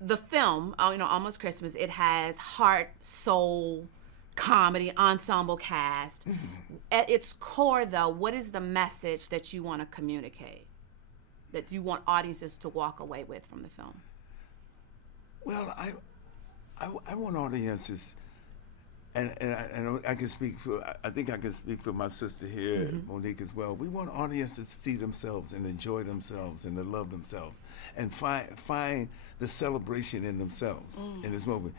the film, Almost Christmas, it has heart, soul, comedy, ensemble cast. At its core, though, what is the message that you want to communicate, that you want audiences to walk away with from the film? Well, I want audiences, and I can speak for, I think I can speak for my sister here, Monique, as well. We want audiences to see themselves and enjoy themselves and to love themselves and find the celebration in themselves in this moment.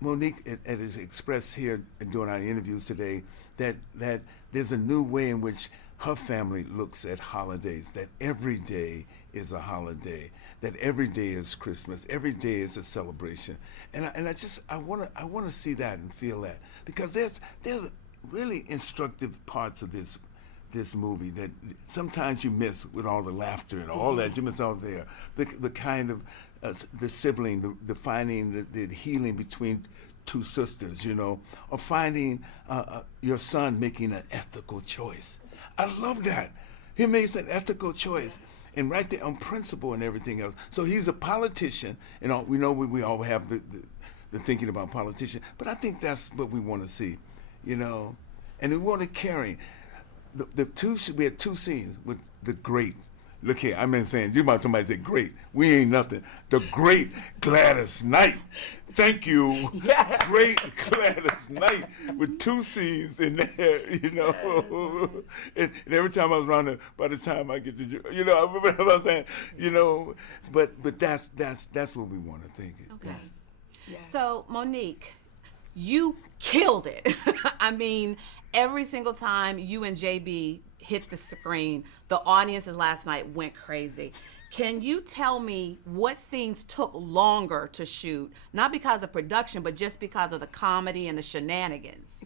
Monique, it is expressed here during our interviews today that there's a new way in which her family looks at holidays, that every day is a holiday, that every day is Christmas, every day is a celebration. And I want to see that and feel that, because there's really instructive parts of this movie that sometimes you miss with all the laughter and all that. You miss all there. The kind of the sibling, the finding the healing between two sisters, or finding your son making an ethical choice. I love that. He makes an ethical choice, and right there on principle and everything else. So he's a politician, and we know we all have the thinking about politician, but I think that's what we want to see, and we want to carry. We had two scenes with the great. Look here, I'm saying, you might somebody say great. We ain't nothing. The great Gladys Knight. Thank you. Yes. Great Gladys Knight with two scenes in there, Yes. And every time I was around there, by the time I get to, what I'm saying, but that's what we want to think. Okay. Yes. Yes. So, Monique, you killed it. I mean, every single time you and JB hit the screen, the audiences last night went crazy. Can you tell me what scenes took longer to shoot, not because of production, but just because of the comedy and the shenanigans?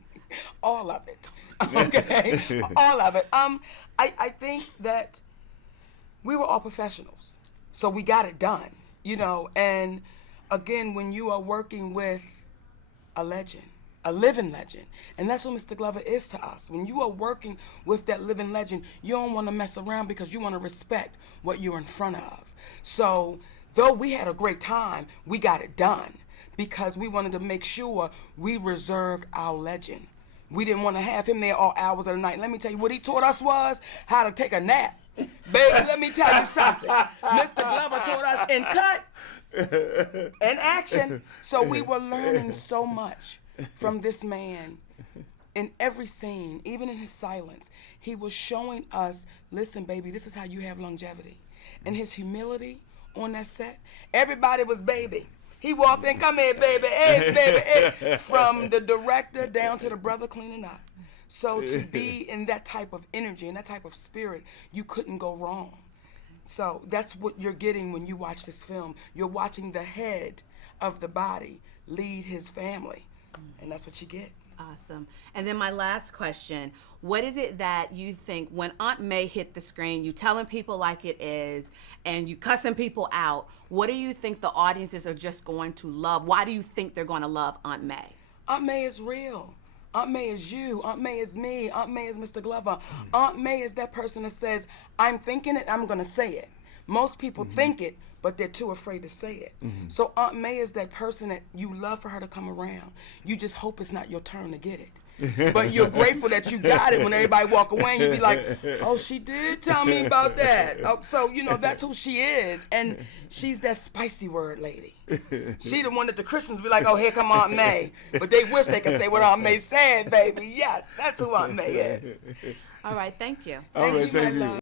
All of it. Okay? All of it. I think that we were all professionals, so we got it done, and again, when you are working with a legend, a living legend, and that's what Mr. Glover is to us. When you are working with that living legend, you don't want to mess around because you want to respect what you're in front of. So though we had a great time, we got it done because we wanted to make sure we reserved our legend. We didn't want to have him there all hours of the night. Let me tell you, what he taught us was how to take a nap. Baby, let me tell you something. Mr. Glover taught us in cut and action. So we were learning so much from this man. In every scene, even in his silence, he was showing us, listen, baby, this is how you have longevity. And his humility on that set, everybody was baby. He walked in, come here, baby, hey, baby, hey. From the director down to the brother cleaning up. So to be in that type of energy and that type of spirit, you couldn't go wrong. So that's what you're getting when you watch this film. You're watching the head of the body lead his family. And that's what you get. Awesome. And then my last question, what is it that you think when Aunt May hit the screen, you telling people like it is, and you cussing people out, what do you think the audiences are just going to love? Why do you think they're going to love Aunt May? Aunt May is real. Aunt May is you. Aunt May is me. Aunt May is Mr. Glover. Aunt May is that person that says, I'm thinking it, I'm going to say it. Most people think it, but they're too afraid to say it. So Aunt May is that person that you love for her to come around. You just hope it's not your turn to get it. But you're grateful that you got it when everybody walk away and you be like, oh, she did tell me about that. Oh, so, that's who she is. And she's that spicy word lady. She the one that the Christians be like, oh, here come Aunt May. But they wish they could say what Aunt May said, baby. Yes, that's who Aunt May is. All right, thank you. All right, thank you. My love.